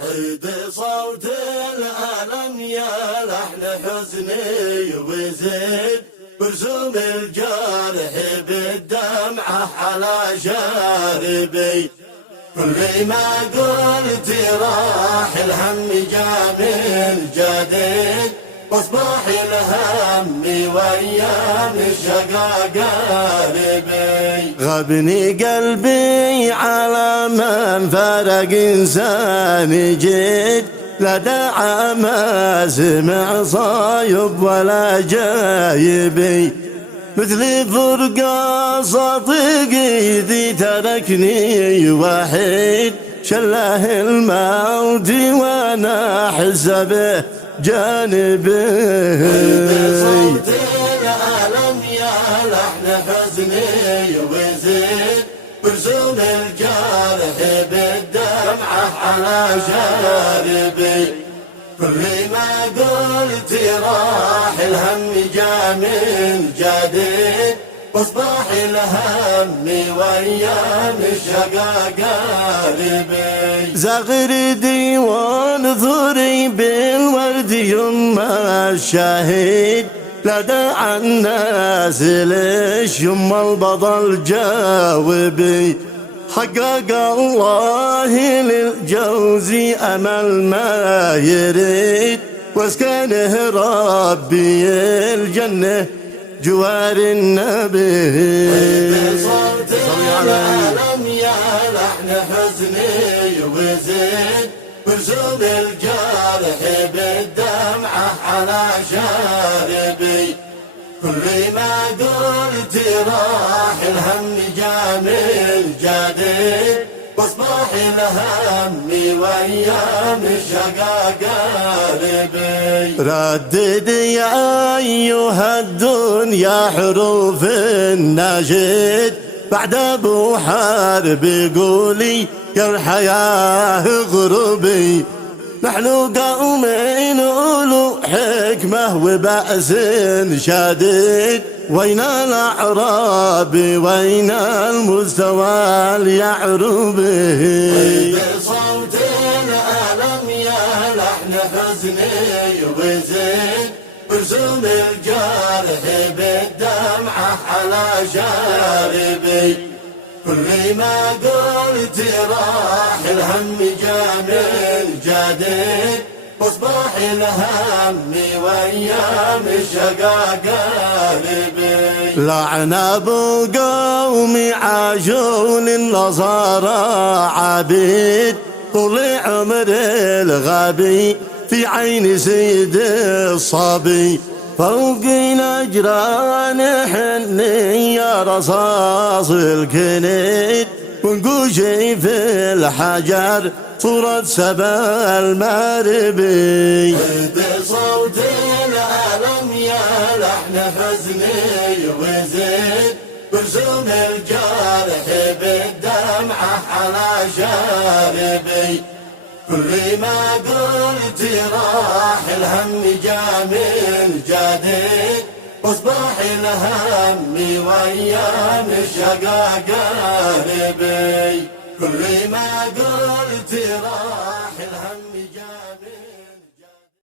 عيد صوت الألم يا لحن حزني وزيد برسوم الجرح بالدمعة على شاربي. كل ما قلت راح الهم جا من جديد واصبح الهم وايام الشقا قاربي. غبني قلبي على من فرق انسان جد لا دعا ما سمع صايب ولا جايبي. مثل فرقة صديقي ذي تركني وحيد شله الموت وانا احس به جانبي. صوت الألم يا لحن حزني وزيد برسوم الجرح بالدمعة على شاربي. كل ما قلت راح الهم جا من جديد واصبح الهم وايام الشقا قاربي. زغردي وانظري بالورد يما الشهيد لا دعا الناس ليش يما البطل جاوبي. حقق الله للجوزي أمل ما يريد واسكنه ربي الجنة جوار النبي. صوت الألم يا لحن حزني وزيد برسوم الجرح بالدمعة على شاربي. كل ما قلت راح الهم جا من جديد واصبح الهم وايام الشقا قاربي. ردد يا ايها الدنيا حروف النشيد بعد ابو حرب قولي يا الحياه غربي. نحن قوم أولو حكمة وبأس شديد وين الأعراب وين المستوى اليعربي. بصوت الألم يا لحن حزني وزيد برسوم الجرح بالدمعة على شاربي. كل ما قلت راح الهم جا من جديد واصبح الهم وايام الشقا قاربي. لعن ابو قومي عاشوا للنصارى عبيد طول عمر الغبي في عين سيد الصبي. فوق نجران حني يا رصاص الكنيد ونقوشي في الحجر صورة سبا الماربي. بصوت الألم يا لحن حزني وزيد برسوم الجرح بالدمعة على شاربي. كل ما قلت راح الهم جا من جديد واصبح الهم وايام الشقا قاربي. كل ما قلت راح